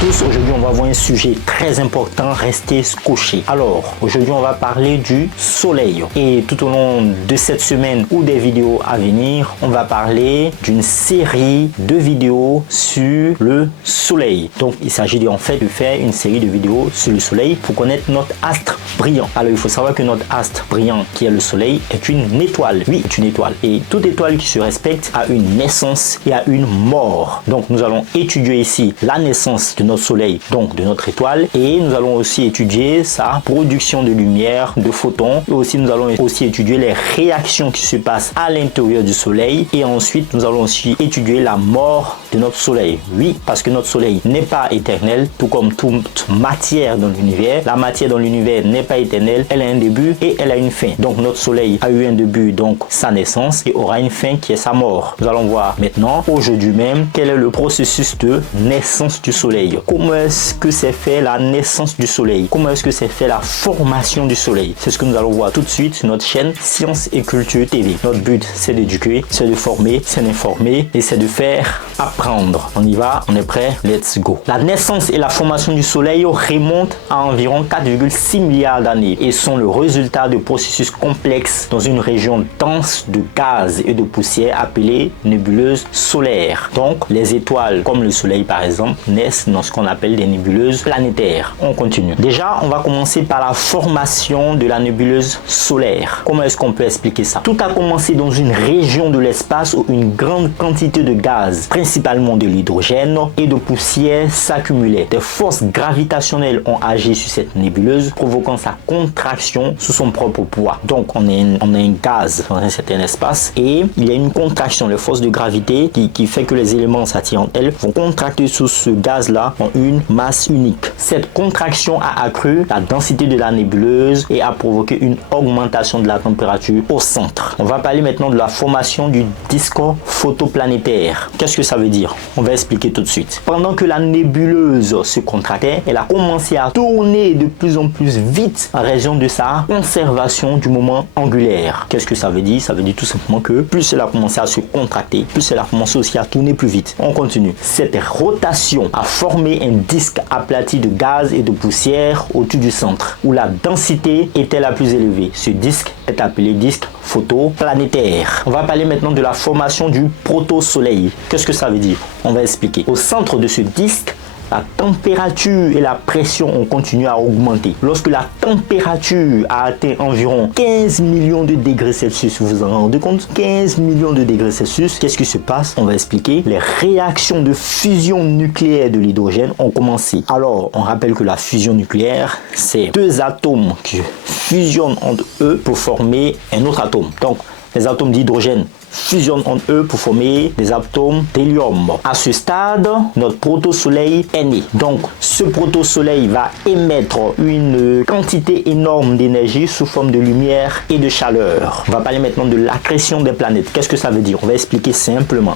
tous, aujourd'hui on va voir un sujet très important, restez scotchés. Alors, aujourd'hui on va parler du soleil et tout au long de cette semaine ou des vidéos à venir, on va parler d'une série de vidéos sur le soleil. Donc il s'agit en fait de faire une série de vidéos sur le soleil pour connaître notre astre brillant. Alors il faut savoir que notre astre brillant qui est le soleil est une étoile. Oui, est une étoile. Et toute étoile qui se respecte a une naissance et a une mort. Donc nous allons étudier ici la naissance de notre soleil, donc de notre étoile, et nous allons aussi étudier sa production de lumière, de photons, et aussi nous allons aussi étudier les réactions qui se passent à l'intérieur du soleil, et ensuite nous allons aussi étudier la mort de notre soleil. Oui, parce que notre soleil n'est pas éternel, tout comme toute matière dans l'univers. La matière dans l'univers n'est pas éternelle, elle a un début et elle a une fin. Donc notre soleil a eu un début, donc sa naissance, et aura une fin qui est sa mort. Nous allons voir maintenant, aujourd'hui même, quel est le processus de naissance du soleil. Comment est-ce que c'est fait la naissance du soleil? Comment est-ce que c'est fait la formation du soleil? C'est ce que nous allons voir tout de suite sur notre chaîne Science et Culture TV. Notre but, c'est d'éduquer, c'est de former, c'est d'informer et c'est de faire apprendre. On y va, on est prêt, let's go. La naissance et la formation du soleil remontent à environ 4,6 milliards d'années et sont le résultat de processus complexes dans une région dense de gaz et de poussière appelée nébuleuse solaire. Donc, les étoiles comme le soleil par exemple naissent dans ce qu'on appelle des nébuleuses planétaires. On continue. Déjà, on va commencer par la formation de la nébuleuse solaire. Comment est-ce qu'on peut expliquer ça? Tout a commencé dans une région de l'espace où une grande quantité de gaz, principalement de l'hydrogène et de poussière, s'accumulait. Des forces gravitationnelles ont agi sur cette nébuleuse, provoquant sa contraction sous son propre poids. Donc, on a un gaz dans un certain espace et il y a une contraction, les forces de gravité qui fait que les éléments s'attirent entre elles vont contracter sous ce gaz-là en une masse unique. Cette contraction a accru la densité de la nébuleuse et a provoqué une augmentation de la température au centre. On va parler maintenant de la formation du disque photoplanétaire. Qu'est-ce que ça veut dire? On va expliquer tout de suite. Pendant que la nébuleuse se contractait, elle a commencé à tourner de plus en plus vite en raison de sa conservation du moment angulaire. Qu'est-ce que ça veut dire? Ça veut dire tout simplement que plus elle a commencé à se contracter, plus elle a commencé aussi à tourner plus vite. On continue. Cette rotation a formé un disque aplati de gaz et de poussière au-dessus du centre, où la densité était la plus élevée. Ce disque est appelé disque photoplanétaire. On va parler maintenant de la formation du proto-soleil. Qu'est-ce que ça veut dire? On va expliquer. Au centre de ce disque, la température et la pression ont continué à augmenter. Lorsque la température a atteint environ 15 millions de degrés Celsius, vous vous en rendez compte? 15 millions de degrés Celsius, qu'est-ce qui se passe? On va expliquer. Les réactions de fusion nucléaire de l'hydrogène ont commencé. Alors, on rappelle que la fusion nucléaire, c'est deux atomes qui fusionnent entre eux pour former un autre atome. Donc, les atomes d'hydrogène fusionnent entre eux pour former des atomes d'hélium. À ce stade, notre proto-soleil est né. Donc, ce proto-soleil va émettre une quantité énorme d'énergie sous forme de lumière et de chaleur. On va parler maintenant de l'accrétion des planètes. Qu'est-ce que ça veut dire? On va expliquer simplement.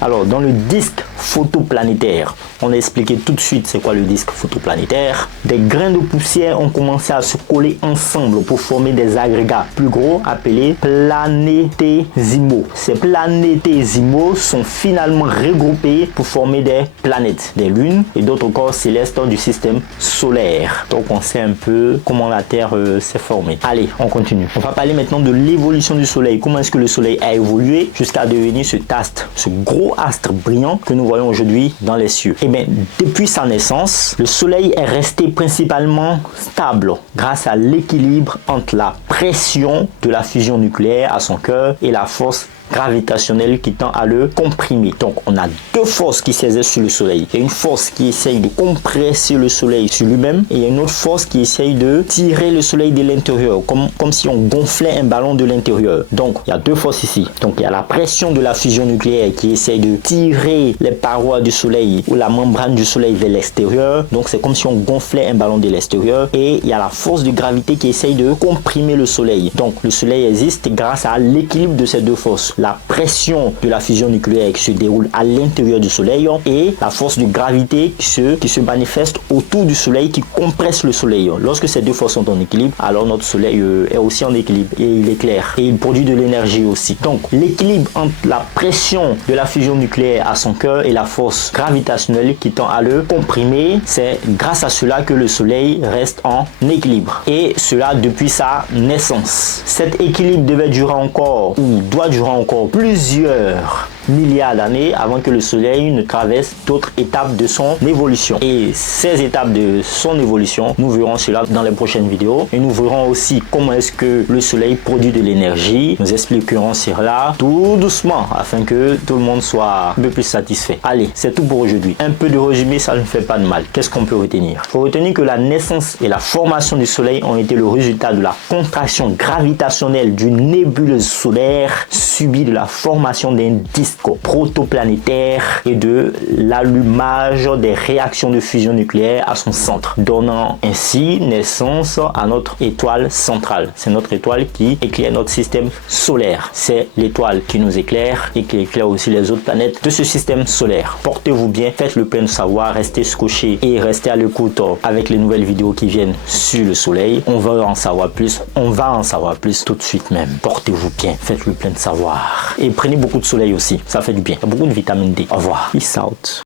Alors, dans le disque photoplanétaire, on a expliqué tout de suite c'est quoi le disque photoplanétaire. Des grains de poussière ont commencé à se coller ensemble pour former des agrégats plus gros appelés planétésimaux. Ces planétésimaux sont finalement regroupés pour former des planètes, des lunes et d'autres corps célestes du système solaire. Donc on sait un peu comment la Terre s'est formée. Allez, on continue. On va parler maintenant de l'évolution du Soleil. Comment est-ce que le Soleil a évolué jusqu'à devenir ce gros astre brillant que nous voyons aujourd'hui dans les cieux? Et bien, depuis sa naissance, le Soleil est resté principalement stable grâce à l'équilibre entre la pression de la fusion nucléaire à son cœur et la force gravitationnelle qui tend à le comprimer. Donc on a deux forces qui s'exercent sur le soleil. Il y a une force qui essaye de compresser le soleil sur lui-même et il y a une autre force qui essaye de tirer le soleil de l'intérieur, comme si on gonflait un ballon de l'intérieur. Donc il y a deux forces ici. Donc il y a la pression de la fusion nucléaire qui essaye de tirer les parois du soleil ou la membrane du soleil vers l'extérieur. Donc c'est comme si on gonflait un ballon de l'extérieur, et il y a la force de gravité qui essaye de comprimer le soleil. Donc le soleil existe grâce à l'équilibre de ces deux forces. la pression de la fusion nucléaire qui se déroule à l'intérieur du Soleil et la force de gravité qui se manifeste autour du Soleil, qui compresse le Soleil. Lorsque ces deux forces sont en équilibre, alors notre Soleil est aussi en équilibre et il éclaire et il produit de l'énergie aussi. Donc l'équilibre entre la pression de la fusion nucléaire à son cœur et la force gravitationnelle qui tend à le comprimer, c'est grâce à cela que le Soleil reste en équilibre, et cela depuis sa naissance. Cet équilibre devait durer encore, ou doit durer encore, plusieurs milliards d'années avant que le Soleil ne traverse d'autres étapes de son évolution. Et ces étapes de son évolution, nous verrons cela dans les prochaines vidéos, et nous verrons aussi comment est-ce que le Soleil produit de l'énergie. Nous expliquerons cela tout doucement afin que tout le monde soit un peu plus satisfait. Allez, c'est tout pour aujourd'hui. Un peu de résumé, ça ne fait pas de mal. Qu'est-ce qu'on peut retenir? Il faut retenir que la naissance et la formation du Soleil ont été le résultat de la contraction gravitationnelle d'une nébuleuse solaire subie de la formation d'un disque protoplanétaire et de l'allumage des réactions de fusion nucléaire à son centre, donnant ainsi naissance à notre étoile centrale. C'est notre étoile qui éclaire notre système solaire. C'est l'étoile qui nous éclaire et qui éclaire aussi les autres planètes de ce système solaire. Portez-vous bien, faites le plein de savoir, restez scotchés et restez à l'écoute avec les nouvelles vidéos qui viennent sur le Soleil. On va en savoir plus tout de suite même. Portez-vous bien, faites le plein de savoir et prenez beaucoup de soleil aussi. Ça fait du bien. Il y a beaucoup de vitamine D. Au revoir. Peace out.